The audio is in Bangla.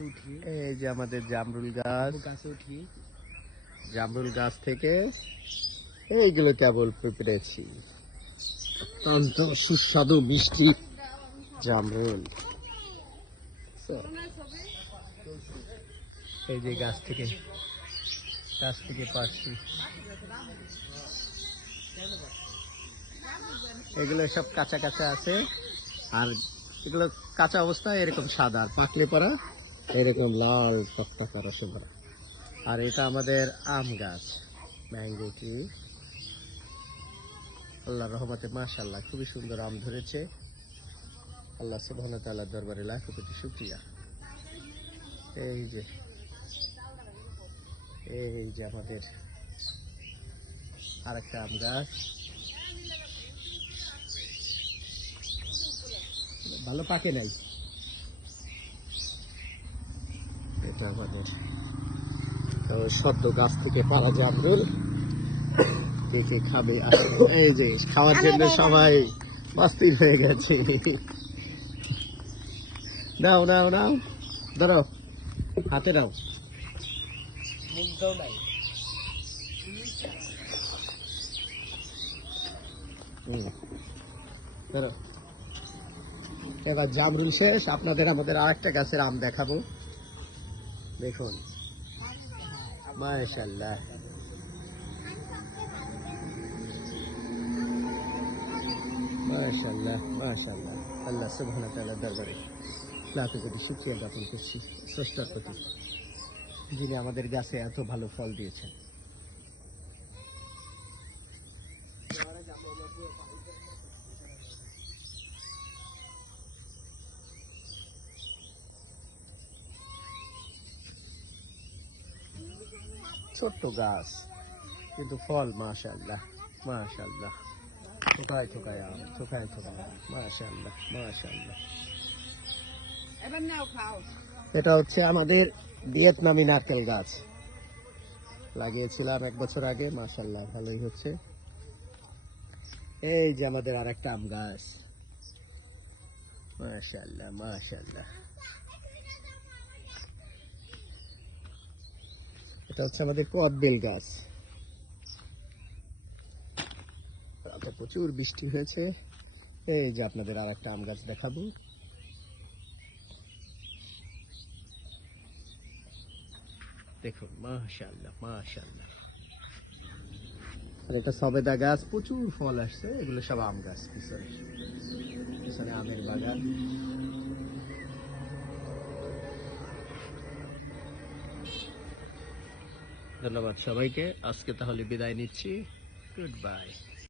গাছে উঠি এই যে আমাদের জামরুল গাছ। গাছে উঠি জামরুল গাছ থেকে এইগুলো কেবল পেরেছি অত্যন্ত সুস্বাদু মিষ্টি জামরুল। এই যে গাছ থেকে গাছ থেকে পারছি। এগুলো সব কাঁচা কাঁচা আছে। আর এগুলো কাঁচা অবস্থায় এরকম সাদা আর পাকলে পরা এরকম লাল টকটকা রসভরা আর এটা আমাদের আম গাছ। ম্যাঙ্গো ট্রি আল্লাহ রহমতে মাশাল্লাহ খুবই সুন্দর আম ধরেছে। আল্লাহ সুবহান তাআলার দরবারে লাখ কোটি শুকরিয়া। এই যে এই যে আমাদের আরেকটা আম গাছ। ভালো পাকে নাই। এটা আমাদের। তো সদ্য গাছ থেকে পারা জামরুল কে কে খাবে? এই যে খাওয়ার জন্য সবাই অস্থির হয়ে গেছে। নাও নাও নাও। ধরো হাতে নাও। ধরো। এবার জামরুল শেষ আপনাদের আমাদের আরেকটা গাছের আম দেখাবো। দেখুন। মাশাল্লাহ মাশাল্লাহ মাশাল্লাহ আল্লাহ সুবহান তাআলার দরবারে লাখো কোটি শুকরিয়া জ্ঞাপন করছি, স্রষ্টার প্রতি। যিনি আমাদের গাছে এত ভালো ফল দিয়েছেন। ছোট্ট গাছ, কিন্তু ফল মাশাল্লাহ মাশাল্লাহ থোকায় থোকায় আম থোকায় আম মাশাল্লাহ মাশাল্লাহ এটা হচ্ছে আমাদের ভিয়েতনামি নারকেল গাছ। লাগিয়েছিলাম এক বছর আগে মাশাল্লাহ ভালোই হচ্ছে। এই যে আমাদের আর একটা আম গাছ। মাশাল্লাহ মাশাল্লাহ এটা হচ্ছে আমাদের কদবেল গাছ। প্রচুর বৃষ্টি হয়েছে। এই যে আপনাদের আর একটা আম গাছ দেখাবো। দেখুন মাশাল্লাহ মাশাল্লাহ আর এটা সবেদা গাছ, প্রচুর ফল আসছে। এগুলো সব আম গাছ, পিছনে। পিছনে আমের বাগান। ধন্যবাদ সবাইকে। আজকে তাহলে বিদায় নিচ্ছি। Good bye